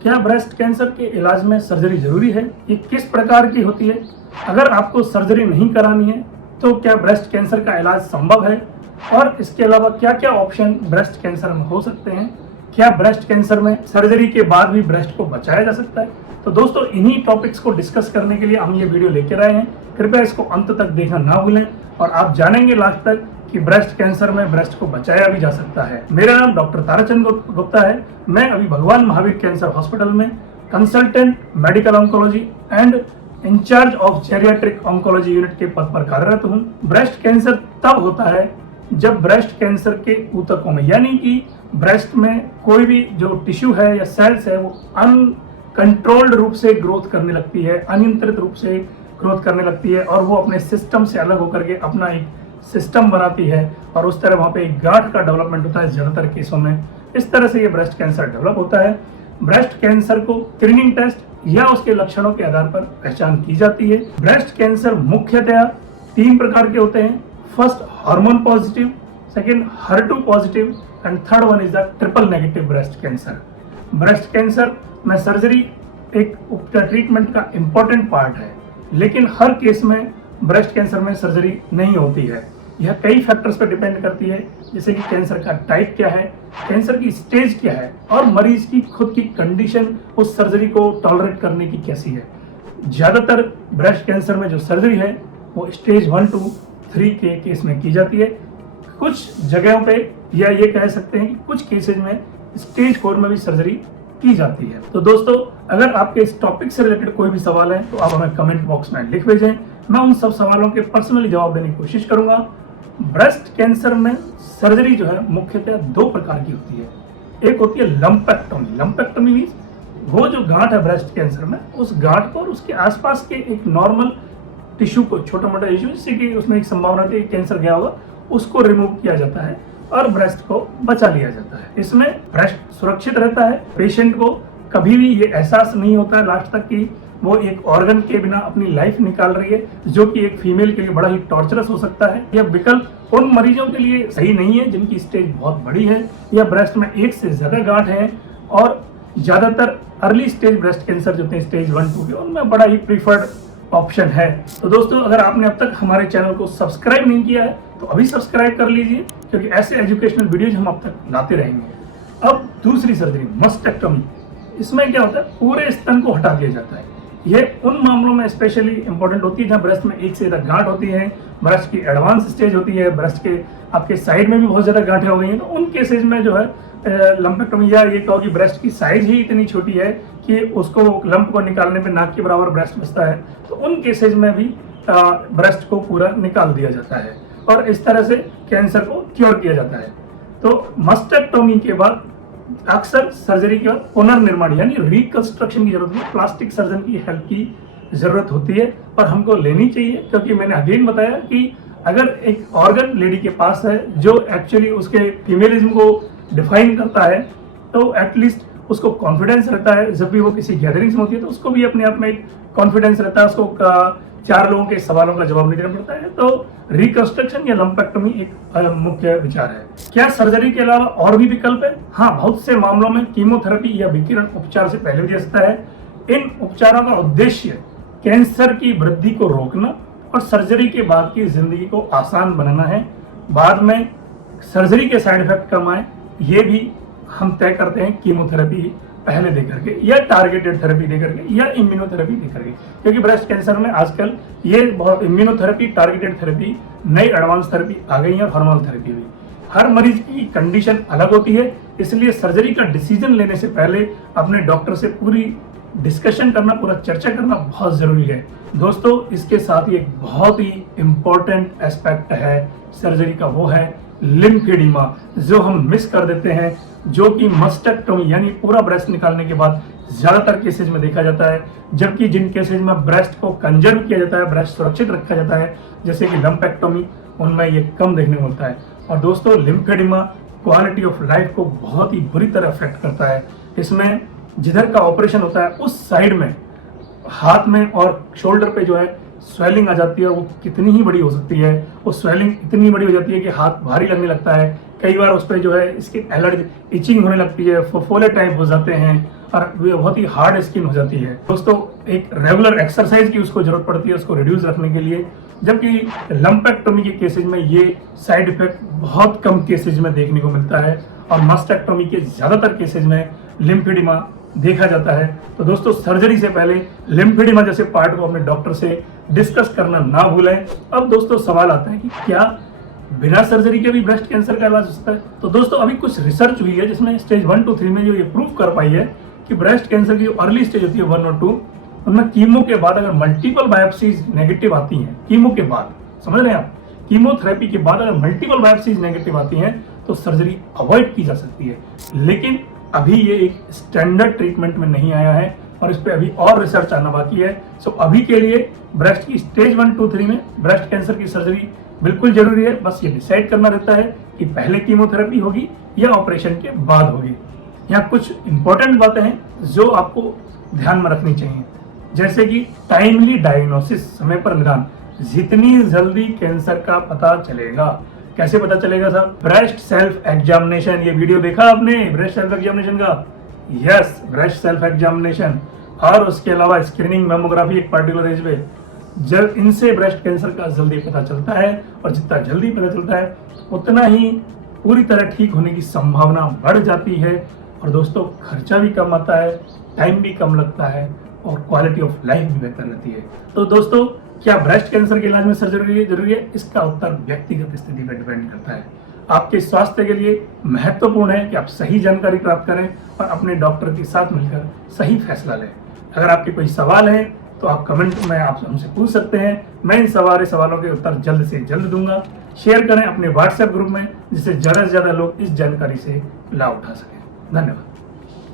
क्या breast cancer के इलाज में सर्जरी जरूरी है? ये किस प्रकार की होती है? अगर आपको सर्जरी नहीं करानी है तो क्या ब्रेस्ट कैंसर का इलाज संभव है? और इसके अलावा क्या क्या ऑप्शन ब्रेस्ट कैंसर में हो सकते हैं? क्या ब्रेस्ट कैंसर में सर्जरी के बाद भी ब्रेस्ट को बचाया जा सकता है? तो दोस्तों, इन्हीं टॉपिक्स को डिस्कस करने के लिए हम ये वीडियो लेकर आए हैं। कृपया इसको अंत तक देखना ना भूलें और आप जानेंगे लास्ट तक कि ब्रेस्ट कैंसर में ब्रेस्ट को बचाया भी जा सकता है। मेरा नाम डॉक्टर ताराचंद गुप्ता है। मैं अभी भगवान महावीर कैंसर हॉस्पिटल में consultant medical oncology and incharge of geriatric oncology unit के पद पर कार्यरत हूँ। ब्रेस्ट कैंसर तब होता है जब ब्रेस्ट कैंसर के ऊतकों में, यानी कि ब्रेस्ट में कोई भी जो टिश्यू है या सेल्स है, वो अनकंट्रोल्ड रूप से ग्रोथ करने लगती है, अनियंत्रित रूप से ग्रोथ करने लगती है और वो अपने सिस्टम से अलग होकर के अपना एक सिस्टम बनाती है और उस तरह वहाँ पे एक गांठ का डेवलपमेंट होता है ज्यादातर केसों में। इस तरह से ये ब्रेस्ट कैंसर डेवलप होता है। ब्रेस्ट कैंसर को स्क्रीनिंग टेस्ट या उसके लक्षणों के आधार पर पहचान की जाती है। ब्रेस्ट कैंसर मुख्यतया 3 प्रकार के होते हैं। First, hormone positive, second HER2 positive and third one is the triple negative breast cancer. Breast cancer में सर्जरी एक ट्रीटमेंट का इंपॉर्टेंट पार्ट है, लेकिन हर केस में ब्रेस्ट कैंसर में सर्जरी नहीं होती है। यह कई फैक्टर्स पर डिपेंड करती है, जैसे कि कैंसर का टाइप क्या है, कैंसर की स्टेज क्या है और मरीज की खुद की कंडीशन उस सर्जरी को टॉलरेट करने की कैसी है। ज्यादातर ब्रेस्ट कैंसर में जो सर्जरी है वो स्टेज 1, 2, 3 के केस में की जाती है। कुछ जगहों पे या ये कह सकते हैं कि कुछ केसेज में स्टेज 4 में भी सर्जरी की जाती है। तो दोस्तों, अगर आपके इस टॉपिक से रिलेटेड कोई भी सवाल है तो आप हमें कमेंट बॉक्स में लिख भेजें। मैं उन सब सवालों के पर्सनली जवाब देने की कोशिश करूंगा। ब्रेस्ट कैंसर में सर्जरी जो है मुख्यतः 2 प्रकार की होती है। एक होती है लंपेक्टोमी। लंपेक्टोमी मींस वो जो गांठ है ब्रेस्ट कैंसर में, उस गांठ को और उसके आसपास के एक नॉर्मल टिश्यू को, छोटा मोटा टिश्यू जिससे कि उसमें एक संभावना थी कैंसर गया होगा, उसको रिमूव किया जाता है और ब्रेस्ट को बचा लिया जाता है। इसमें ब्रेस्ट सुरक्षित रहता है। पेशेंट को कभी भी ये एहसास नहीं होता है लास्ट तक कि वो एक ऑर्गन के बिना अपनी लाइफ निकाल रही है, जो कि एक फीमेल के लिए बड़ा ही टॉर्चरस हो सकता है। यह विकल्प उन मरीजों के लिए सही नहीं है जिनकी स्टेज बहुत बड़ी है या ब्रेस्ट में 1 से ज्यादा गांठ है, और ज्यादातर अर्ली स्टेज ब्रेस्ट कैंसर जो होते हैं स्टेज 1, 2 के, उनमें बड़ा ही प्रीफर्ड ऑप्शन है। तो दोस्तों, अगर आपने अब तक हमारे चैनल को सब्सक्राइब नहीं किया है तो अभी सब्सक्राइब कर लीजिए, क्योंकि ऐसे एजुकेशनल वीडियोज हम अब तक लाते रहेंगे। अब दूसरी सर्जरी, मस्टेक्टोमी। इसमें क्या होता है, पूरे स्तन को हटा दिया जाता है। ये उन मामलों में स्पेशली इंपॉर्टेंट होती है जहाँ ब्रेस्ट में 1 से ज्यादा गांठ होती है, ब्रेस्ट की एडवांस स्टेज होती है, ब्रेस्ट के आपके साइड में भी बहुत ज्यादा गांठें हो गई हैं। तो उन केसेज में जो है लंपेक्टोमी, या ये कहो कि ब्रेस्ट की साइज ही इतनी छोटी है कि उसको लंप को निकालने पे नाक के बराबर ब्रेस्ट बचता है, तो उन केसेज में भी ब्रेस्ट को पूरा निकाल दिया जाता है और इस तरह से कैंसर को क्योर किया जाता है। तो मस्टेक्टोमी के बाद अक्सर सर्जरी के बाद पुनर्निर्माण यानी रिकंस्ट्रक्शन की जरूरत है। प्लास्टिक सर्जन की हेल्प की जरूरत होती है और हमको लेनी चाहिए, क्योंकि मैंने अगेन बताया कि अगर एक ऑर्गन लेडी के पास है जो एक्चुअली उसके फीमेलिज्म को डिफाइन करता है, तो एटलीस्ट उसको कॉन्फिडेंस रहता है। जब भी वो किसी गैदरिंग्स में होती है तो उसको भी अपने आप में एक कॉन्फिडेंस रहता है, उसको 4 लोगों के सवालों का जवाब नहीं देना पड़ता है। तो रिकंस्ट्रक्शन या लंपेक्टोमी एक मुख्य विचार है। क्या सर्जरी के अलावा और भी विकल्प है? हाँ, बहुत से मामलों में कीमोथेरेपी या विकिरण उपचार से पहले भी दे सकता है। इन उपचारों का उद्देश्य कैंसर की वृद्धि को रोकना और सर्जरी के बाद की जिंदगी को आसान बनाना है। बाद में सर्जरी के साइड इफेक्ट कम आए, ये भी हम तय करते हैं कीमोथेरेपी पहले दे करके या टारगेटेड थेरेपी दे करके या इम्यूनोथेरेपी दे करके, क्योंकि ब्रेस्ट कैंसर में आजकल ये बहुत इम्यूनोथेरेपी, टारगेटेड थेरेपी, नई एडवांस थेरेपी आ गई है और हार्मोनल थेरेपी भी। हर मरीज की कंडीशन अलग होती है, इसलिए सर्जरी का डिसीजन लेने से पहले अपने डॉक्टर से पूरी डिस्कशन करना, पूरा चर्चा करना बहुत जरूरी है। दोस्तों, इसके साथ ही एक बहुत ही इंपॉर्टेंट एस्पेक्ट है सर्जरी का, वो है लिम्फेडिमा, जो हम मिस कर देते हैं, जो कि मस्टेक्टोमी यानी पूरा ब्रेस्ट निकालने के बाद ज्यादातर केसेज में देखा जाता है। जबकि जिन केसेज में ब्रेस्ट को कंजर्व किया जाता है, ब्रेस्ट सुरक्षित रखा जाता है, जैसे कि लंपेक्टोमी, उनमें ये कम देखने को मिलता है। और दोस्तों, लिम्फेडिमा क्वालिटी ऑफ लाइफ को बहुत ही बुरी तरह अफेक्ट करता है। इसमें जिधर का ऑपरेशन होता है उस साइड में, हाथ में और शोल्डर पे जो है स्वेलिंग आ जाती है। वो कितनी ही बड़ी हो सकती है, वो स्वेलिंग इतनी बड़ी हो जाती है कि हाथ भारी लगने लगता है, कई बार उस पर जो है स्किन एलर्जी, इचिंग होने लगती है, फफोले टाइप हो जाते हैं और वे बहुत ही हार्ड स्किन हो जाती है। दोस्तों एक रेगुलर एक्सरसाइज की उसको जरूरत पड़ती है उसको रिड्यूस रखने के लिए, जबकि लंपेक्टोमी के केसेज में ये साइड इफेक्ट बहुत कम केसेज में देखने को मिलता है और मस्टेक्टोमी के ज़्यादातर केसेज में लिम्फेडिमा देखा जाता है। तो दोस्तों सर्जरी से पहले लिम्फेडिमा जैसे पार्ट को अपने डॉक्टर से डिस्कस करना ना भूलें। अब दोस्तों सवाल आता है कि क्या बिना सर्जरी के भी ब्रेस्ट कैंसर का इलाज हो सकता है? तो दोस्तों अभी कुछ रिसर्च हुई है जिसमें स्टेज 1 to 3 में जो ये प्रूव कर पाई है कि ब्रेस्ट कैंसर की जो अर्ली स्टेज होती है 1 और 2, उनमें कीमो के बाद अगर मल्टीपल बायोप्सीज नेगेटिव आती हैं, कीमो के बाद, समझ रहे हैं आप, कीमोथेरेपी के बाद अगर मल्टीपल बायोप्सीज नेगेटिव आती हैं तो सर्जरी अवॉइड की जा सकती है। लेकिन अभी ये एक स्टैंडर्ड ट्रीटमेंट में नहीं आया है और इस पर अभी और रिसर्च आना बाकी है। सो अभी के लिए ब्रेस्ट की स्टेज 1 to 3 में ब्रेस्ट कैंसर की सर्जरी बिल्कुल जरूरी है। बस ये डिसाइड करना रहता है कि पहले कीमोथेरेपी होगी या ऑपरेशन के बाद होगी। यहाँ कुछ इंपॉर्टेंट बातें हैं जो आपको ध्यान में रखनी चाहिए, जैसे कि टाइमली डायग्नोसिस, समय पर निदान। जितनी जल्दी कैंसर का पता चलेगा, कैसे पता चलेगा साहब? Breast self examination. ये वीडियो देखा आपने ब्रेस्ट सेल्फ एग्जामिनेशन का? यस, ब्रेस्ट सेल्फ एग्जामिनेशन और उसके अलावा स्क्रीनिंग मैमोग्राफी एक पर्टिकुलर एज पे, जब इनसे ब्रेस्ट कैंसर का जल्दी पता चलता है और जितना जल्दी पता चलता है उतना ही पूरी तरह ठीक होने की संभावना बढ़ जाती है और दोस्तों खर्चा भी कम आता है, टाइम भी कम लगता है और क्वालिटी ऑफ लाइफ भी बेहतर रहती है। तो दोस्तों क्या ब्रेस्ट कैंसर के इलाज में सर्जरी जरूरी है? इसका उत्तर व्यक्तिगत स्थिति पर डिपेंड करता है। आपके स्वास्थ्य के लिए महत्वपूर्ण है कि आप सही जानकारी प्राप्त करें और अपने डॉक्टर के साथ मिलकर सही फैसला लें। अगर आपके कोई सवाल है तो आप कमेंट में आप हमसे पूछ सकते हैं। मैं इन सारे सवालों के उत्तर जल्द से जल्द दूंगा। शेयर करें अपने व्हाट्सएप ग्रुप में जिससे ज़्यादा से ज़्यादा लोग इस जानकारी से लाभ उठा सकें। धन्यवाद।